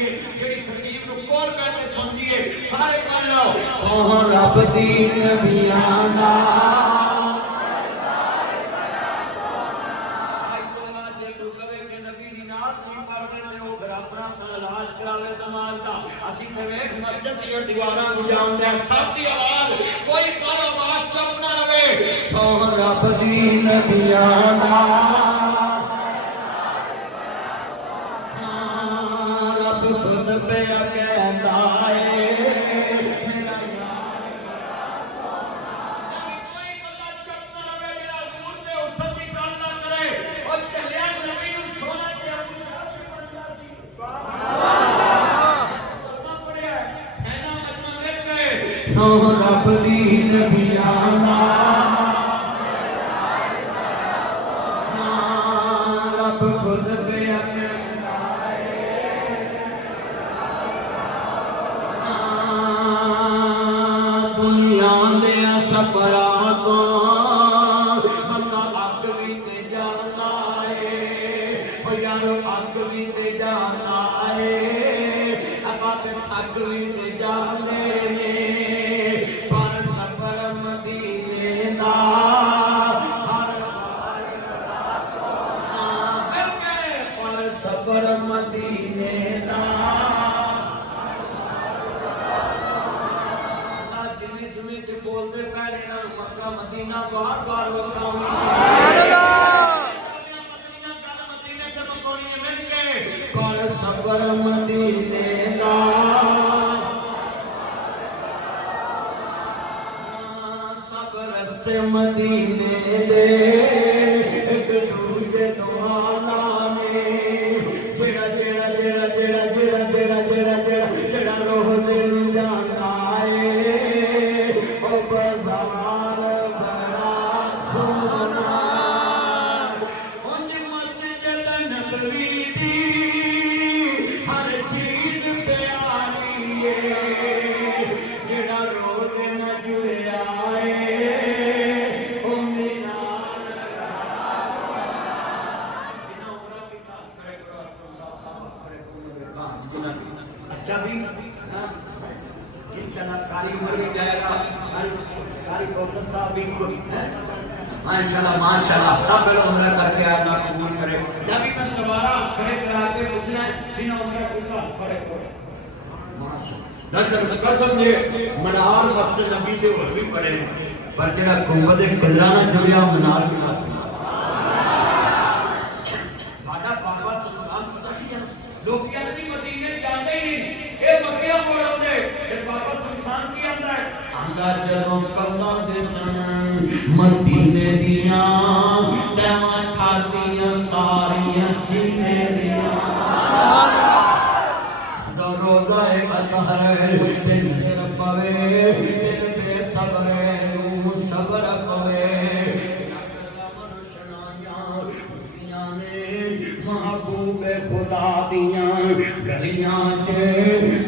है जेड़ी तरकीब नु कोल बैठे सुनदी है सारे कर लो सोहन रब दी नबियां दा मस्जिद दीवारा सबकी आवाज कोई पर आवाज चुप ना रहे सोहन रब दी नबियां दा रब खुद पे कहंदा है रब दी नबियां दा रब खुद पे कहंदा है दुनिया दे सफरां तो बंदा अग भी ते जांदा है ओ यार अग भी ते जांदा है अगा ते थक भी ते जांदे बोलते पहले मक्का मदीना बार बार सबर मदीने दा सब रस्ते मदीने दे एक दूजे तो आला ने जेड़ा जेड़ा जेड़ा जेड़ा जेड़ा जेड़ा जेड़ा जेड़ा जेड़ा रोह से जाना है ओ बाजार बड़ा सोना उन मस्जिद नबवी दी हर चीज प्यारी है जेड़ा रोज न जुड़िया है ओ मेरा जिना उमरा की ताल करे करो साहब करे कहां जिना अच्छा भी इंशाल्लाह सारी उम्र में जाएगा कारी कौसर साहब भी को माशाल्लाह सब उम्र करके अल्लाह कबूल करे या भी मैं दोबारा खड़े करा के पूछना है जिन उम्र को खड़े करो माशाल्लाह कसम ने मनार मस्जिद नबी दे और भी पड़े पर जेड़ा गुंबद खजराना जुड़िया मनार के पास बादा बाबा सुल्तान तखिया लोग यानी मदीने जाते ही नहीं ए मक्के मोड़ते फिर बाबा सुल्तान की आंदा है आंदा जदों कल्ला दे सन मदीने दियां देवा खादियां सारियां सीने दियां दो रोजा अतहर दिन फिर पवे दिन पे सब्र सब्र पवे महबूब खुदा दियां गलियां च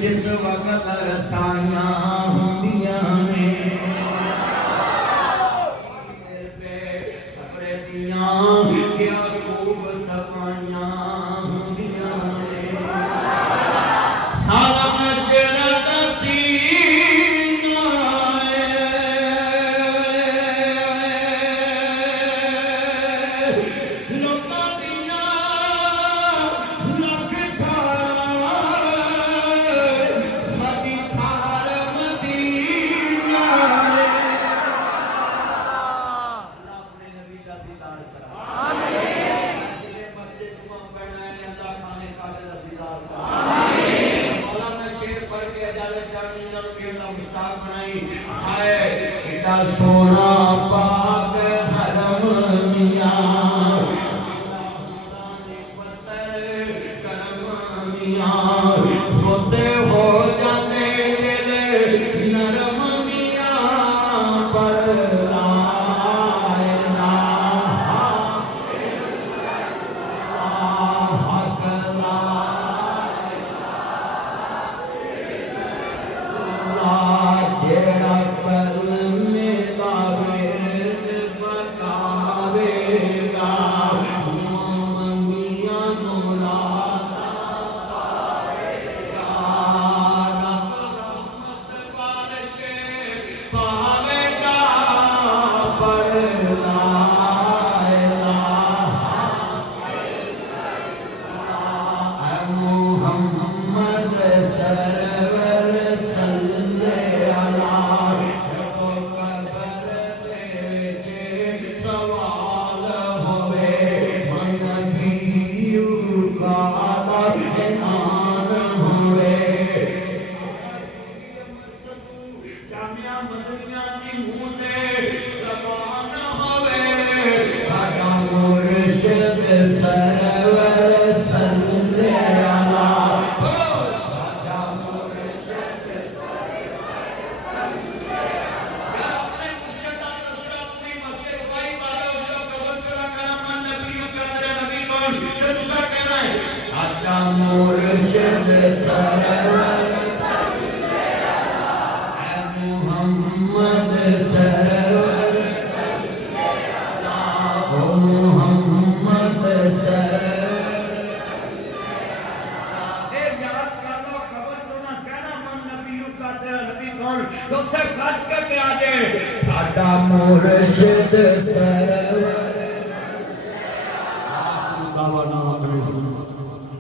जिस वक्त रसाइयां होंदियां ने सब्र दियां क्या खूब सफाइयां होंदियां ने मुर्शिद सरवर है मोहम्मद सरवर ओ मोहम्मद सरवर ए याद कर लो खबर तो ना कहना मन नबी का तेरा नबी कौन तो थे कस के आ जाए साडा मुर्शिद सरवर